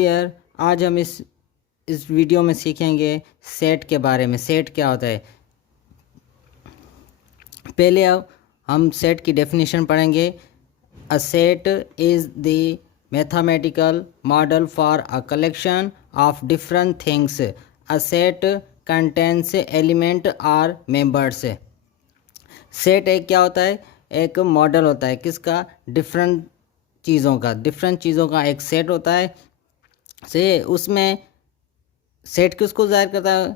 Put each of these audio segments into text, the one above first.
Dear, आज हम इस वीडियो में सीखेंगे सेट के बारे में। सेट क्या होता है। पहले अब हम सेट की डेफिनेशन पढ़ेंगे। A set is the mathematical model for a collection of different things. A set contains element are members. Set एक क्या होता है, एक मॉडल होता है किसका, डिफरेंट चीज़ों का एक सेट होता है। से उसमें सेट किसको ज़ाहिर करता है,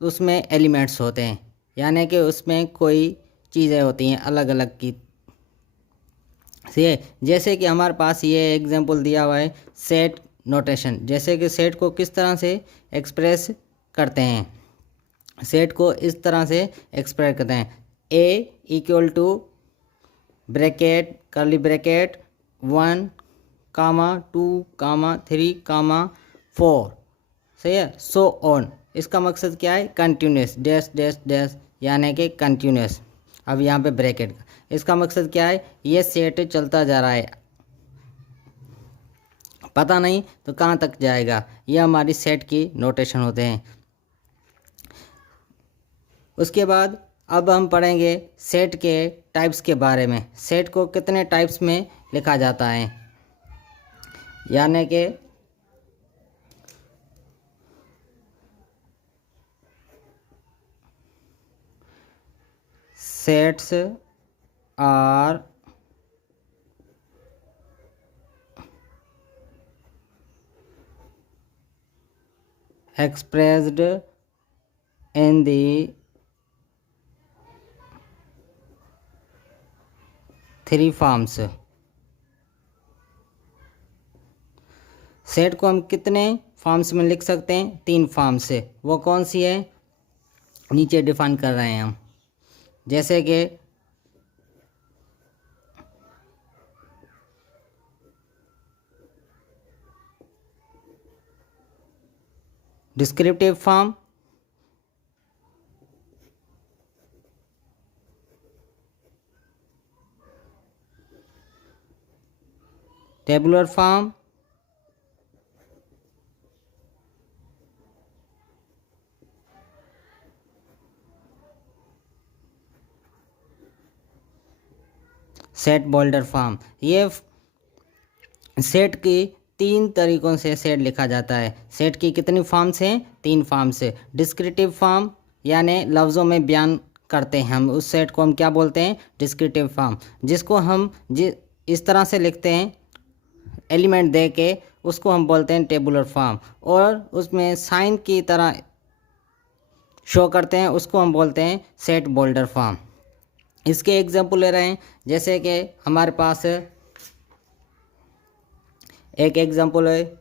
उसमें एलिमेंट्स होते हैं, यानी कि उसमें कोई चीज़ें होती हैं अलग अलग की। से जैसे कि हमारे पास ये एग्जांपल दिया हुआ है सेट नोटेशन। जैसे कि सेट को किस तरह से एक्सप्रेस करते हैं, सेट को इस तरह से एक्सप्रेस करते हैं। A equal to bracket curly bracket 1 comma 2 comma 3 comma 4, सही है, सो ऑन। इसका मकसद क्या है, कंटिन्यूस, डैश डैश डैश, यानी कि कंटिन्यूस। अब यहाँ पे ब्रैकेट, इसका मकसद क्या है, ये सेट चलता जा रहा है, पता नहीं तो कहाँ तक जाएगा। ये हमारी सेट की नोटेशन होते हैं। उसके बाद अब हम पढ़ेंगे सेट के टाइप्स के बारे में। सेट को कितने टाइप्स में लिखा जाता है, यानी कि sets are expressed in the three forms. Set को हम कितने फॉर्म्स में लिख सकते हैं, 3 फॉर्म से। वो कौन सी है, नीचे डिफाइन कर रहे हैं हम। जैसे कि descriptive form, tabular form, set boulder form. ये सेट की 3 तरीकों से सेट लिखा जाता है। सेट की कितनी फॉर्म्स हैं, 3 फॉर्म्स है। डिस्क्रिप्टिव फॉर्म यानी लफ्ज़ों में बयान करते हैं हम, उस सेट को हम क्या बोलते हैं, डिस्क्रिप्टिव फॉर्म। जिसको हम इस तरह से लिखते हैं एलिमेंट दे के, उसको हम बोलते हैं टेबुलर फॉर्म। और उसमें साइन की तरह शो करते हैं, उसको हम बोलते हैं सेट बोल्डर फॉर्म। इसके एग्जांपल ले रहे हैं, जैसे कि हमारे पास एक एग्जांपल है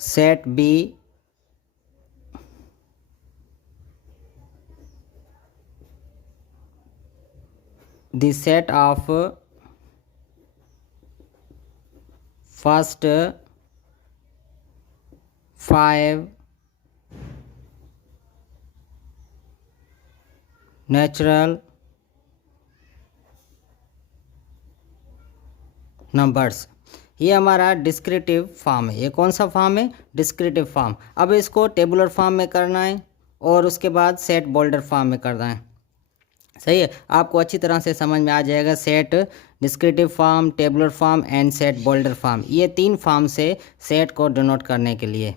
set B the set of first 5 natural numbers. ये हमारा डिस्क्रिप्टिव फॉर्म है। ये कौन सा फॉर्म है, डिस्क्रिप्टिव फॉर्म। अब इसको टेबुलर फॉर्म में करना है और उसके बाद सेट बोल्डर फॉर्म में करना है, सही है। आपको अच्छी तरह से समझ में आ जाएगा set, descriptive form, tabular form and set boulder form. ये 3 फॉर्म से सेट को डिनोट करने के लिए।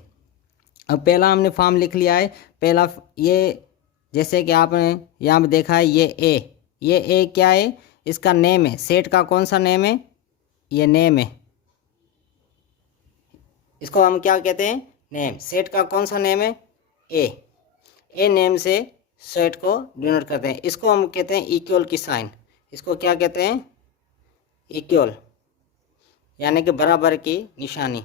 अब पहला हमने फॉर्म लिख लिया है। पहला ये, जैसे कि आपने यहाँ पे देखा है ये ए क्या है, इसका नेम है। सेट का कौन सा नेम है, ये नेम है। इसको हम क्या कहते हैं, नेम। सेट का कौन सा नेम है, ए नेम से सेट को डिनोट करते हैं। इसको हम कहते हैं इक्वल की साइन। इसको क्या कहते हैं, इक्वल, यानी कि बराबर की निशानी।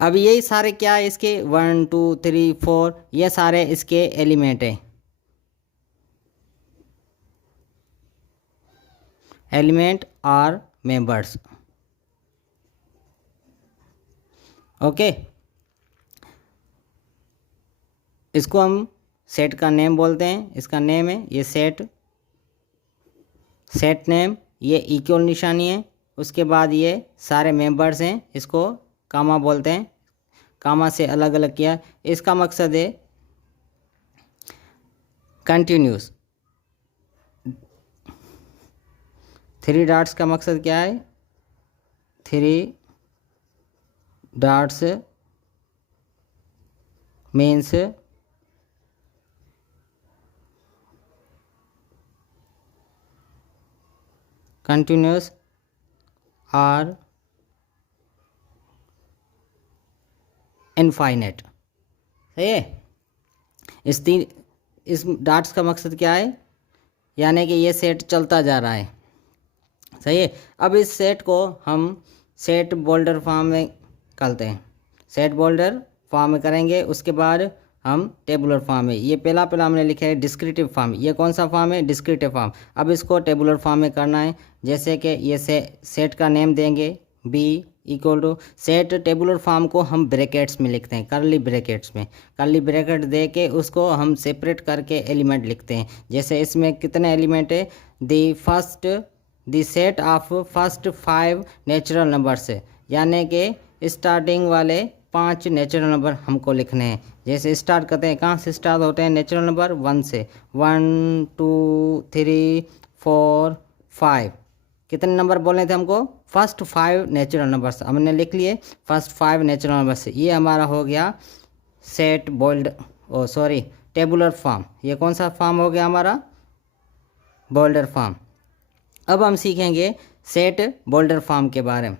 अब यही सारे क्या है इसके 1 2 3 4, ये सारे इसके एलिमेंट हैं, एलिमेंट आर मेंबर्स। ओके, इसको हम सेट का नेम बोलते हैं। इसका नेम है, ये सेट सेट नेम, ये इक्वल निशानी है, उसके बाद ये सारे मेंबर्स हैं, इसको कामा बोलते हैं, कामा से अलग अलग किया। इसका मकसद है कंटिन्यूस। 3 डॉट्स का मकसद क्या है? 3 डॉट्स मीन्स कंटिन्यूस और इनफाइनेट। सही है। इस डॉट्स का मकसद क्या है? यानी कि ये सेट चलता जा रहा है। सही है। अब इस सेट को हम सेट बोल्डर फॉर्म में करते हैं, सेट बोल्डर फॉर्म में करेंगे। उसके बाद हम टेबुलर फॉर्म में, ये पहला हमने लिखा है डिस्क्रिटिव फॉर्म। ये कौन सा फॉर्म है? डिस्क्रिटिव फॉर्म। अब इसको टेबुलर फॉर्म में करना है। जैसे कि ये सेट का नेम देंगे B equal to set. Tabular form को हम ब्रैकेट्स में लिखते हैं, कर्ली ब्रैकेट्स में। कर्ली ब्रैकेट दे के उसको हम सेपरेट करके एलिमेंट लिखते हैं। जैसे इसमें कितने एलिमेंट है? The set of first 5 natural numbers, यानी कि स्टार्टिंग वाले 5 नेचुरल नंबर हमको लिखने हैं। जैसे स्टार्ट करते हैं, कहाँ से स्टार्ट होते हैं? नेचुरल नंबर 1 से। 1 2 3 4 5। कितने नंबर बोलने थे हमको? फर्स्ट 5 नेचुरल नंबर्स हमने लिख लिए, फर्स्ट 5 नेचुरल नंबर्स। ये हमारा हो गया सेट टेबुलर फॉर्म। ये कौन सा फॉर्म हो गया हमारा? Boulder form. अब हम सीखेंगे सेट बोल्डर फॉर्म के बारे में।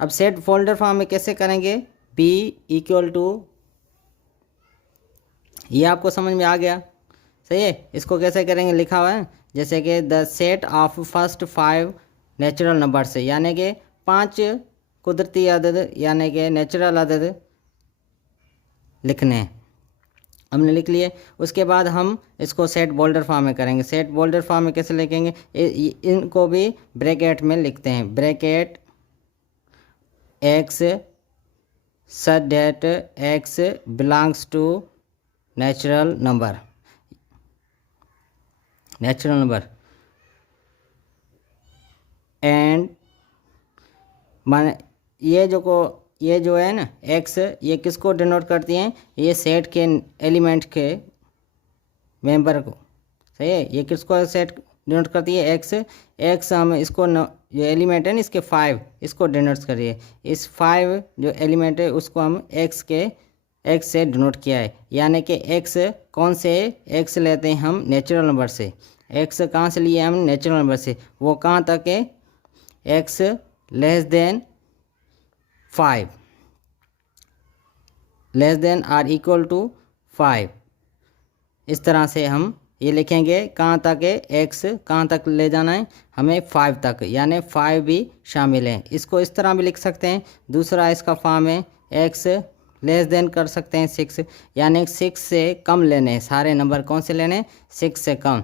अब सेट फोल्डर फॉर्म में कैसे करेंगे? बी इक्वल टू, ये आपको समझ में आ गया? सही है। इसको कैसे करेंगे? लिखा हुआ है जैसे कि the set of first 5 natural number से, यानी कि 5 कुदरती अदद यानी कि नेचुरल अदद लिखने हैं। हमने लिख लिए। उसके बाद हम इसको सेट बोल्डर फॉर्म में करेंगे। सेट बोल्डर फॉर्म में कैसे लिखेंगे? इनको भी ब्रैकेट में लिखते हैं। Bracket x such that x belongs to natural number and मान ये जो है ना एक्स, ये किसको डिनोट करती हैं? ये सेट के एलिमेंट के मेंबर को। सही है। ये किसको सेट डिनोट करती है? एक्स हम इसको जो एलिमेंट है ना इसके 5, इसको डिनोट करिए। इस 5 जो एलिमेंट है उसको हम एक्स से डिनोट किया है। यानी कि एक्स कौन से? एक्स लेते हैं हम नेचुरल नंबर से। एक्स कहाँ से लिए हम? नेचुरल नंबर से। वो कहाँ तक है? X less than 5, less than or equal to 5। इस तरह से हम ये लिखेंगे। कहाँ तक है? एक्स कहाँ तक ले जाना है हमें? 5 तक, यानी 5 भी शामिल है। इसको इस तरह भी लिख सकते हैं। दूसरा इसका फॉर्म है एक्स लेस देन कर सकते हैं 6, यानी 6 से कम लेने हैं। सारे नंबर कौन से लेने हैं? 6 से कम।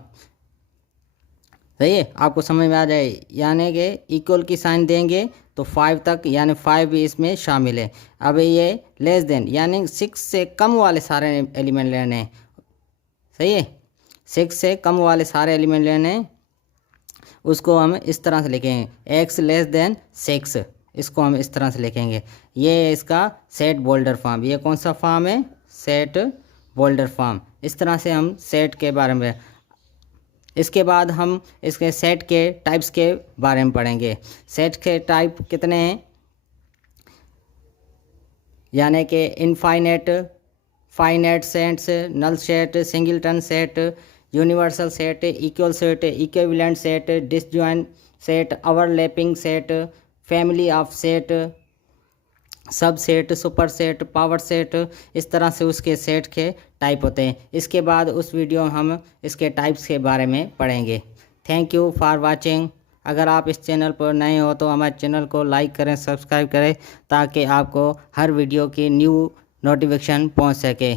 सही है। आपको समझ में आ जाए। यानी कि इक्वल की साइन देंगे तो 5 तक, यानी 5 भी इसमें शामिल है। अब ये लेस देन यानी 6 से कम वाले सारे एलिमेंट लेने हैं। सही है। 6 से कम वाले सारे एलिमेंट लेने हैं। उसको हम इस तरह से लिखेंगे एक्स लेस देन 6, इसको हम इस तरह से लिखेंगे। ये है इसका सेट बोल्डर फॉर्म। ये कौन सा फॉर्म है? Set boulder form. इस तरह से हम सेट के बारे में। इसके बाद हम इसके सेट के टाइप्स के बारे में पढ़ेंगे। सेट के टाइप कितने हैं? यानी कि infinite, finite sets, null set, singleton set, universal set, equal set, equivalent set, disjoint set, overlapping set, family of set, subset, superset, power set. इस तरह से उसके सेट के टाइप होते हैं। इसके बाद उस वीडियो में हम इसके टाइप्स के बारे में पढ़ेंगे। Thank you for watching. अगर आप इस चैनल पर नए हो तो हमारे चैनल को लाइक करें, सब्सक्राइब करें, ताकि आपको हर वीडियो की न्यू नोटिफिकेशन पहुंच सके।